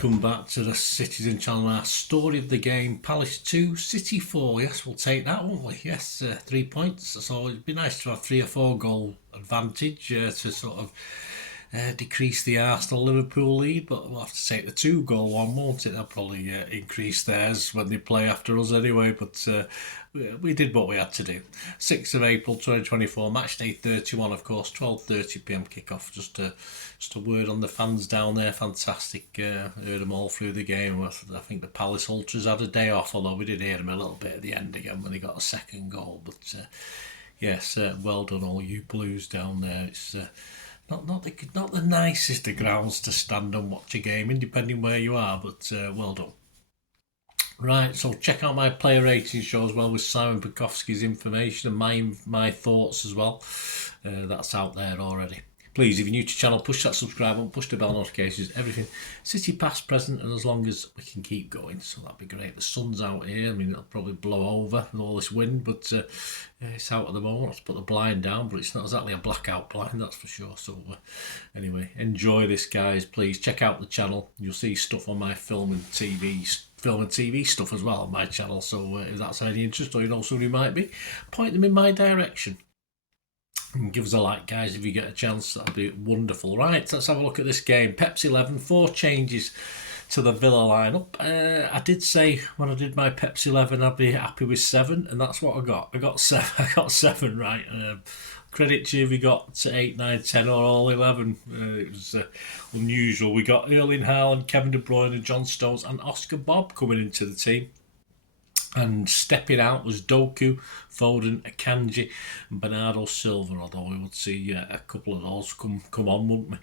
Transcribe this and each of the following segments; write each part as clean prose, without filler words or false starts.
welcome back to the Citizen channel. Our story of the game, Palace 2, City 4. Yes, we'll take that, won't we? Yes, 3 points. So it'd be nice to have 3 or 4 goal advantage to sort of decrease the Arsenal-Liverpool lead, but we'll have to take the 2-goal one, won't it? That'll probably increase theirs when they play after us anyway, but we did what we had to do. 6th of April 2024, match day 31, of course, 12:30pm kickoff. Just a word on the fans down there, fantastic. Heard them all through the game. I think the Palace Ultras had a day off, although we did hear them a little bit at the end again when they got a second goal. But yes, well done all you Blues down there. It's not the nicest of grounds to stand and watch a game in, depending where you are, but well done. Right, so check out my player rating show as well with Simon Bukowski's information and my thoughts as well. That's out there already. Please, if you're new to the channel, push that subscribe button, push the bell notifications, everything. City past, present, and as long as we can keep going. So that'd be great. The sun's out here. I mean, it'll probably blow over with all this wind, but it's out at the moment. Let's put the blind down, but it's not exactly a blackout blind, that's for sure. So anyway, enjoy this, guys. Please check out the channel. You'll see stuff on my film and TV stuff as well on my channel. So if that's any interest, or you know somebody might be, point them in my direction. And give us a like, guys, if you get a chance. That'd be wonderful. Right, let's have a look at this game. Pep's 11, 4 changes to the Villa lineup. I did say when I did my Pep's 11 I'd be happy with 7, and that's what I got. I got 7. I got 7 right. Credit to you if you got to 8, 9, 10 or all 11. It was unusual. We got Erling Haaland, Kevin De Bruyne and John Stones and Oscar Bob coming into the team. And stepping out was Doku, Foden, Akanji and Bernardo Silva, although we would see a couple of those come on, wouldn't we?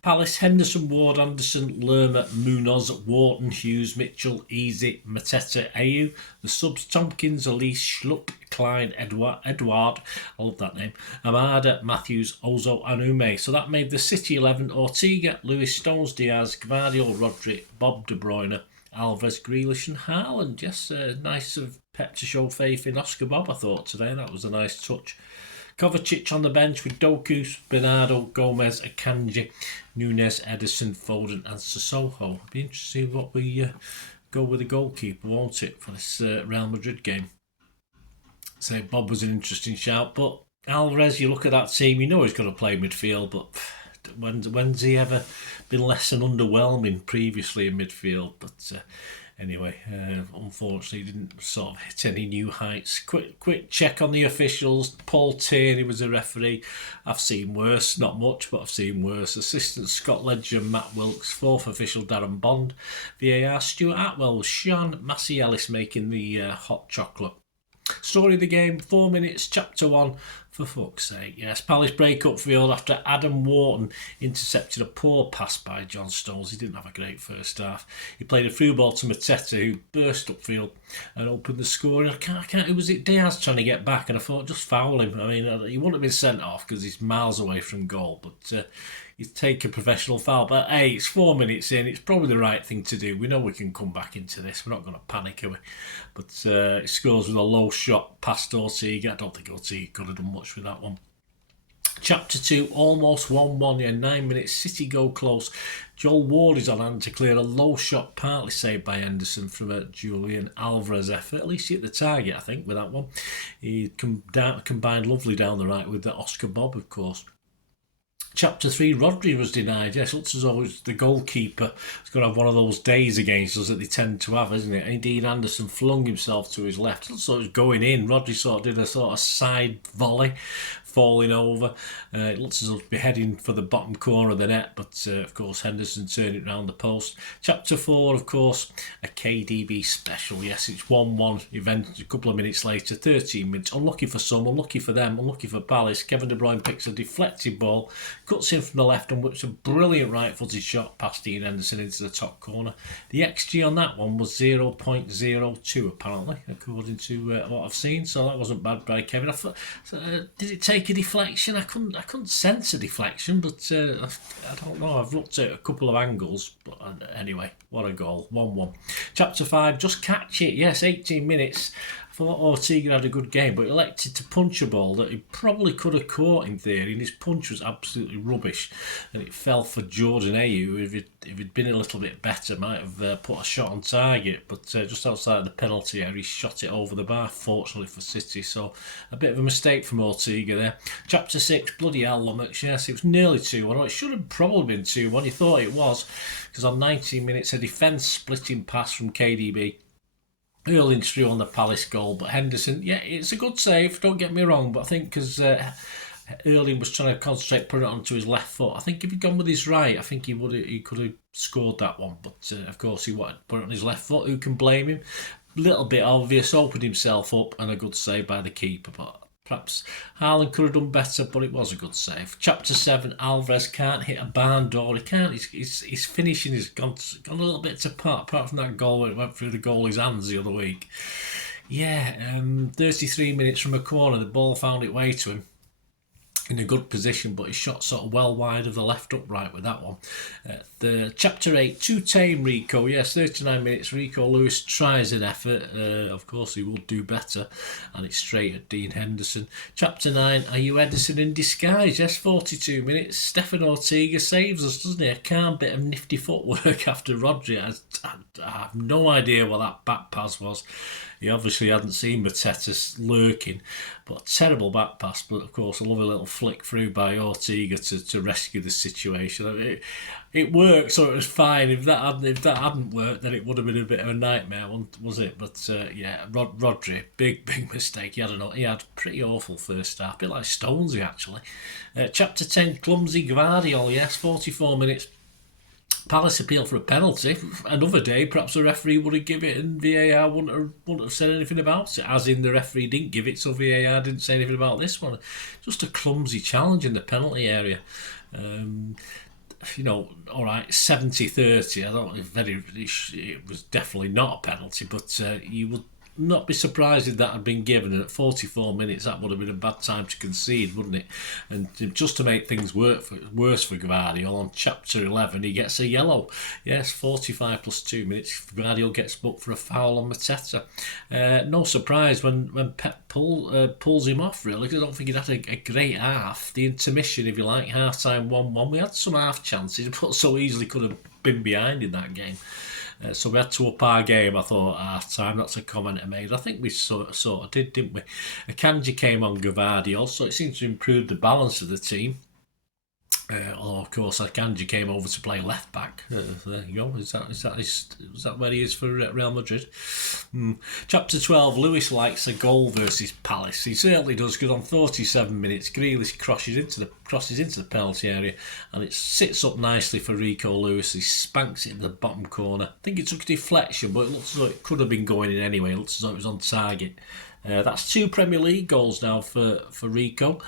Palace, Henderson, Ward, Anderson, Lerma, Munoz, Wharton, Hughes, Mitchell, Easy, Mateta, Ayew. The subs, Tompkins, Elise, Schlupp, Klein, Edward, I love that name, Amada, Matthews, Ozo and Ume. So that made the City 11, Ortega, Lewis, Stones, Diaz, Gvardiol, Rodri, Bob De Bruyne, Alvarez, Grealish and Haaland. Yes, nice of Pep to show faith in Oscar Bob, I thought, today. That was a nice touch. Kovacic on the bench with Doku, Bernardo, Gomez, Akanji, Nunes, Edison, Foden and Sissoko. It'll be interesting to see what we go with the goalkeeper, won't it, for this Real Madrid game. So Bob was an interesting shout, but Alvarez, you look at that team, you know he's going to play midfield, but when's he ever been less than underwhelming previously in midfield? But anyway, unfortunately he didn't sort of hit any new heights. Quick check on the officials. Paul Tierney was a referee. I've seen worse, not much, but I've seen worse. Assistant Scott Ledger, Matt Wilkes. 4th official Darren Bond. VAR Stuart Atwell was Sean. Massey Ellis making the hot chocolate. Story of the game, 4 minutes, chapter 1, for fuck's sake. Yes, Palace break up field after Adam Wharton intercepted a poor pass by John Stones. He didn't have a great first half. He played a through ball to Mateta, who burst upfield and opened the score. I can't, who was it? Diaz trying to get back, and I thought, just foul him. I mean, he wouldn't have been sent off because he's miles away from goal, but he'd take a professional foul. But hey, it's 4 minutes in. It's probably the right thing to do. We know we can come back into this. We're not going to panic, are we? But it scores with a low shot past Ortega. I don't think Ortega could have done much with that one. Chapter 2, almost 1-1, yeah, 9 minutes, City go close. Joel Ward is on hand to clear a low shot, partly saved by Henderson from a Julian Alvarez effort. At least he hit the target, I think, with that one. He combined lovely down the right with the Oscar Bob, of course. Chapter 3, Rodri was denied. Yes, looks as though the goalkeeper is going to have one of those days against us that they tend to have, isn't it? Indeed, Anderson flung himself to his left. Looks like it was going in. Rodri sort of did a sort of side volley, falling over. It looks as though it'll be heading for the bottom corner of the net, but of course Henderson turned it round the post. Chapter 4, of course, a KDB special. Yes, it's 1-1 event a couple of minutes later, 13 minutes. Unlucky for some, unlucky for them, unlucky for Palace. Kevin De Bruyne picks a deflected ball, cuts in from the left and whips a brilliant right-footed shot past Ian Henderson into the top corner. The XG on that one was 0.02 apparently, according to what I've seen, so that wasn't bad by Kevin. Did it take a deflection? I couldn't sense a deflection, but I don't know. I've looked at a couple of angles, but anyway, what a goal. 1-1. Chapter 5, just catch it. Yes, 18 minutes I thought Ortega had a good game, but elected to punch a ball that he probably could have caught in theory, and his punch was absolutely rubbish, and it fell for Jordan Ayew. If he'd been a little bit better, might have put a shot on target, but just outside the penalty area, he shot it over the bar, fortunately for City, so a bit of a mistake from Ortega there. Chapter 6, bloody hell, Lummox, yes, it was nearly 2-1, it should have probably been 2-1, you thought it was, because on 19 minutes, a defence splitting pass from KDB, Erling through on the Palace goal, but Henderson, yeah, it's a good save, don't get me wrong, but I think because Erling was trying to concentrate, put it onto his left foot, I think if he'd gone with his right, I think he could have scored that one, but of course he wanted to put it on his left foot, who can blame him? A little bit obvious, opened himself up, and a good save by the keeper, but perhaps Haaland could have done better, but it was a good save. Chapter 7, Alvarez can't hit a barn door. He can't. His finishing has gone a little bit apart from that goal when it went through the goalie's hands the other week. Yeah, 33 minutes from a corner, the ball found its way to him in a good position, but he shot sort of well wide of the left upright with that one. The Chapter 8, too tame Rico. Yes, 39 minutes. Rico Lewis tries an effort. Of course, he will do better, and it's straight at Dean Henderson. Chapter 9, are you Edison in disguise? Yes, 42 minutes. Stefan Ortega saves us, doesn't he? A calm bit of nifty footwork after Rodri. I have no idea what that back pass was. He obviously hadn't seen Mateta lurking, but a terrible back pass. But of course, a lovely little flick through by Ortega to rescue the situation. It worked, so it was fine. If that hadn't worked, then it would have been a bit of a nightmare, was it? But yeah, Rodri, big mistake. He had pretty awful first half, a bit like Stonesy actually. Chapter 10, clumsy Gvardiol. Yes, 44 minutes. Palace appeal for a penalty. Another day, perhaps the referee would have given it and VAR wouldn't have said anything about it. As in, the referee didn't give it, so VAR didn't say anything about this one. Just a clumsy challenge in the penalty area. All right, 70-30. I don't know if it was definitely not a penalty, but you would not be surprised if that had been given, and at 44 minutes that would have been a bad time to concede, wouldn't it? And just to make things worse for Gvardiol, on Chapter 11 he gets a yellow. Yes, 45 plus 2 minutes, Gvardiol gets booked for a foul on Mateta. No surprise when Pep pulls him off, really, because I don't think he'd had a great half. The intermission, if you like, half time 1-1, we had some half chances, but so easily could have been behind in that game. So we had to up our game, I thought, at half time. That's a comment I made. I think we sort of did, didn't we? Akanji came on Gvardiol, so it seemed to improve the balance of the team. Although, of course, Akanji came over to play left back. There you go. Is that where he is for Real Madrid? Chapter 12, Lewis likes a goal versus Palace. He certainly does, because on 47 minutes, Grealish crosses into the penalty area, and it sits up nicely for Rico Lewis. He spanks it in the bottom corner. I think it took a deflection, but it looks as though it could have been going in anyway. It looks as though it was on target. That's 2 Premier League goals now for Rico,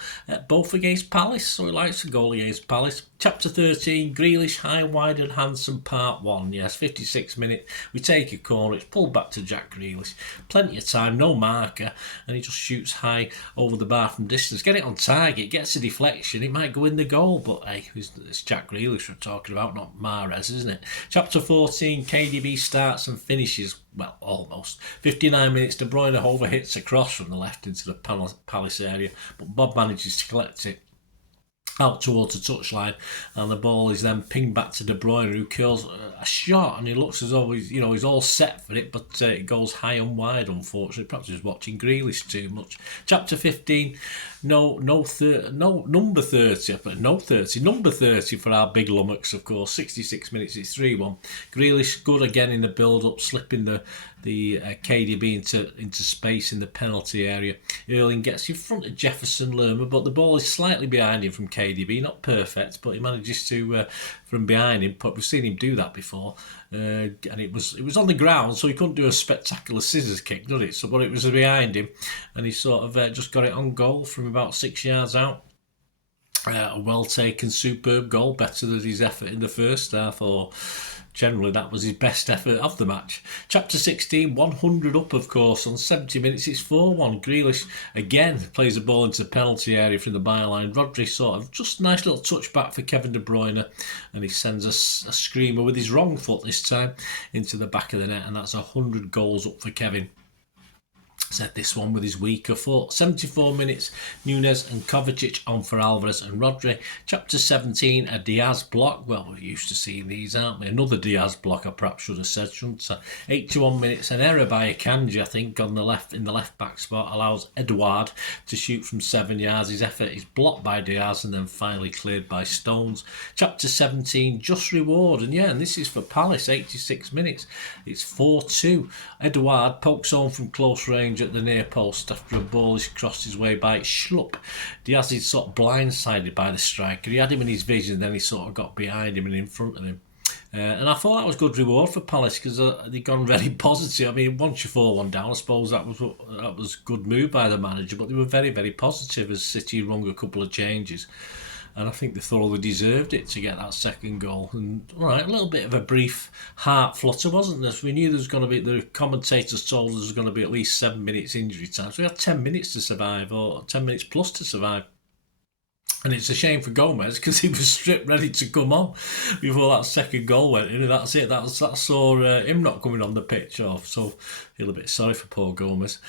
both against Palace, so he likes a goal against Palace. Chapter 13, Grealish, high, wide and handsome, part 1. Yes, 56 minutes, we take a corner, it's pulled back to Jack Grealish. Plenty of time, no marker, and he just shoots high over the bar from distance. Get it on target, gets a deflection, it might go in the goal, but hey, it's Jack Grealish we're talking about, not Mahrez, isn't it? Chapter 14, KDB starts and finishes, well, almost. 59 minutes, De Bruyne overhits a cross from the left into the Palace area, but Bob manages to collect it out towards the touchline, and the ball is then pinged back to De Bruyne, who curls a shot, and he looks as though he's all set for it, but it goes high and wide, unfortunately. Perhaps he's watching Grealish too much. Chapter 15, number 30 for our big Lummox, of course. 66 minutes, it's 3-1. Grealish good again in the build-up, slipping the KDB into space in the penalty area. Erling gets in front of Jefferson Lerma, but the ball is slightly behind him from KDB, not perfect, but he manages to from behind him. But we've seen him do that before, and it was on the ground, so he couldn't do a spectacular scissors kick, did it? So, but it was behind him, and he sort of just got it on goal from about 6 yards out. A well taken, superb goal, better than his effort in the first half, or generally that was his best effort of the match. Chapter 16, 100 up, of course. On 70 minutes, it's 4-1. Grealish again plays the ball into the penalty area from the byline. Rodri sort of just a nice little touch back for Kevin De Bruyne, and he sends a screamer with his wrong foot this time into the back of the net, and that's 100 goals up for Kevin. Said this one with his weaker foot. 74 minutes, Nunes and Kovacic on for Alvarez and Rodri. Chapter 17, a Diaz block. Well, we're used to seeing these, aren't we? Another Diaz block, I perhaps should have said, shouldn't I? 81 minutes, an error by Akanji, I think, on the left, in the left back spot, allows Edouard to shoot from 7 yards. His effort is blocked by Diaz and then finally cleared by Stones. Chapter 17, just reward. And yeah, and this is for Palace, 86 minutes. It's 4-2. Edouard pokes on from close range at the near post after a ball is crossed his way by Schlupp. Diaz is sort of blindsided by the striker. He had him in his vision, then he sort of got behind him and in front of him. And I thought that was good reward for Palace because they'd gone very positive. I mean, once you're 4-1 down, I suppose that was a good move by the manager, but they were very, very positive as City rung a couple of changes. And I think they thoroughly deserved it to get that second goal. And all right, a little bit of a brief heart flutter, wasn't there? We knew there was going to be, the commentators told us there was going to be at least 7 minutes injury time. So we had 10 minutes to survive, or 10 minutes plus to survive. And it's a shame for Gomez because he was stripped ready to come on before that second goal went in, and that's it. That saw him not coming on the pitch off. So I feel a bit sorry for poor Gomez.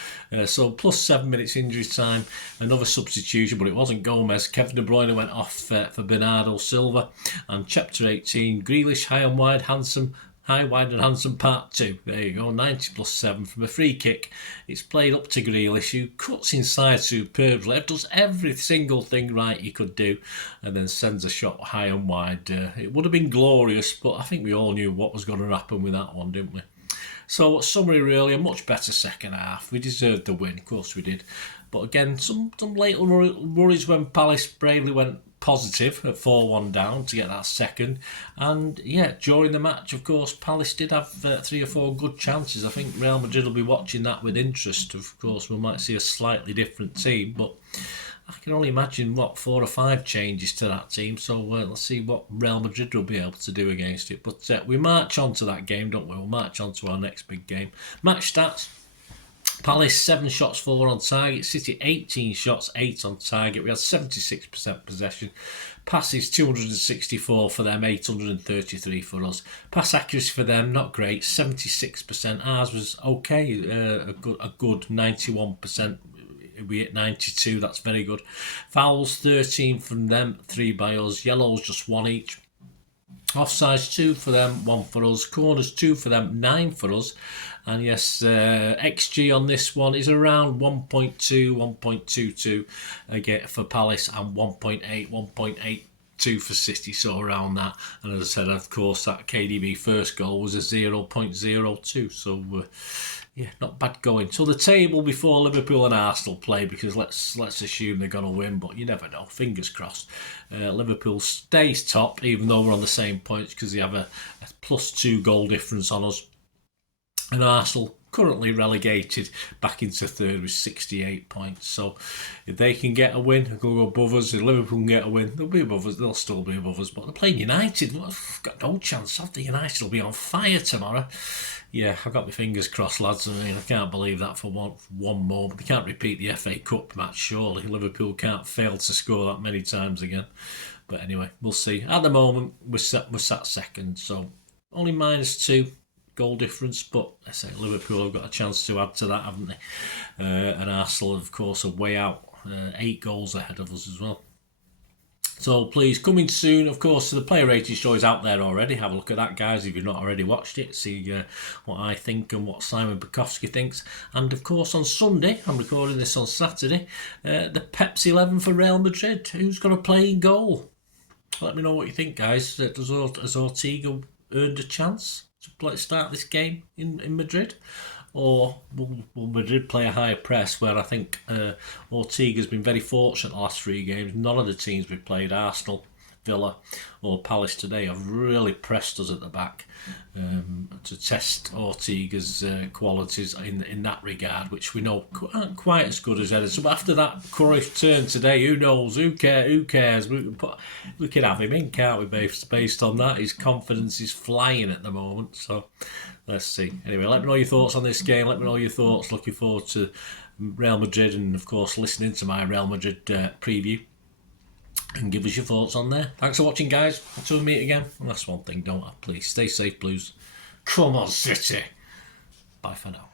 So plus 7 minutes injury time, another substitution, but it wasn't Gomez. Kevin De Bruyne went off for Bernardo Silva. And chapter 18, Grealish, high and wide, handsome. High, wide and handsome part 2. There you go, 90 plus 7 from a free kick. It's played up to Grealish, who cuts inside superbly, does every single thing right he could do, and then sends a shot high and wide. It would have been glorious, but I think we all knew what was going to happen with that one, didn't we? So, summary really, a much better second half. We deserved the win, of course we did. But again, some late worries when Palace bravely went positive at 4-1 down to get that second. And yeah, during the match, of course, Palace did have 3 or 4 good chances. I think Real Madrid will be watching that with interest. Of course, we might see a slightly different team, but I can only imagine 4 or 5 changes to that team. So let's see what Real Madrid will be able to do against it. But we march on to that game, don't we? We'll march on to our next big game. Match stats. Palace 7 shots, 4 on target. City 18 shots, 8 on target. We had 76% possession. Passes 264 for them, 833 for us. Pass accuracy for them, not great, 76%. Ours was okay, a good 91%. We hit 92, that's very good. Fouls 13 from them, 3 by us. Yellows just 1 each. Offsides 2 for them, 1 for us. Corners 2 for them, 9 for us. And yes, XG on this one is around 1.2, 1.22 again for Palace, and 1.8, 1.82 for City, so around that. And as I said, of course, that KDB first goal was a 0.02, so yeah, not bad going. So the table before Liverpool and Arsenal play, because let's assume they're going to win, but you never know, fingers crossed. Liverpool stays top, even though we're on the same points, because they have a +2 goal difference on us. And Arsenal currently relegated back into third with 68 points. So if they can get a win, they'll go above us. If Liverpool can get a win, they'll be above us. They'll still be above us. But they're playing United. I've got no chance. After United will be on fire tomorrow. Yeah, I've got my fingers crossed, lads. I mean, I can't believe that for one moment. They can't repeat the FA Cup match, surely. Liverpool can't fail to score that many times again. But anyway, we'll see. At the moment, we're sat second. So only -2. Goal difference, but I say Liverpool have got a chance to add to that, haven't they? And Arsenal, of course, are way out, 8 goals ahead of us as well. So please, coming soon, of course, the player rating show is out there already. Have a look at that, guys, if you've not already watched it. See what I think and what Simon Bukowski thinks. And of course, on Sunday, I'm recording this on Saturday, the Pepsi 11 for Real Madrid. Who's going to play in goal? Let me know what you think, guys. Has Ortega earned a chance to start this game in Madrid, or will Madrid play a high press where I think Ortega's been very fortunate the last 3 games. None of the teams we've played, Arsenal, Villa or Palace today, have really pressed us at the back to test Ortega's qualities in that regard, which we know aren't quite as good as Ederson. But after that Cruyff turn today, who knows? Who cares? We can have him in, can't we? Based on that, his confidence is flying at the moment. So let's see. Anyway, let me know your thoughts on this game. Let me know your thoughts. Looking forward to Real Madrid, and of course listening to my Real Madrid preview. And give us your thoughts on there. Thanks for watching, guys. Until we meet again. And that's one thing, don't I? Please stay safe, Blues. Come on, City. Bye for now.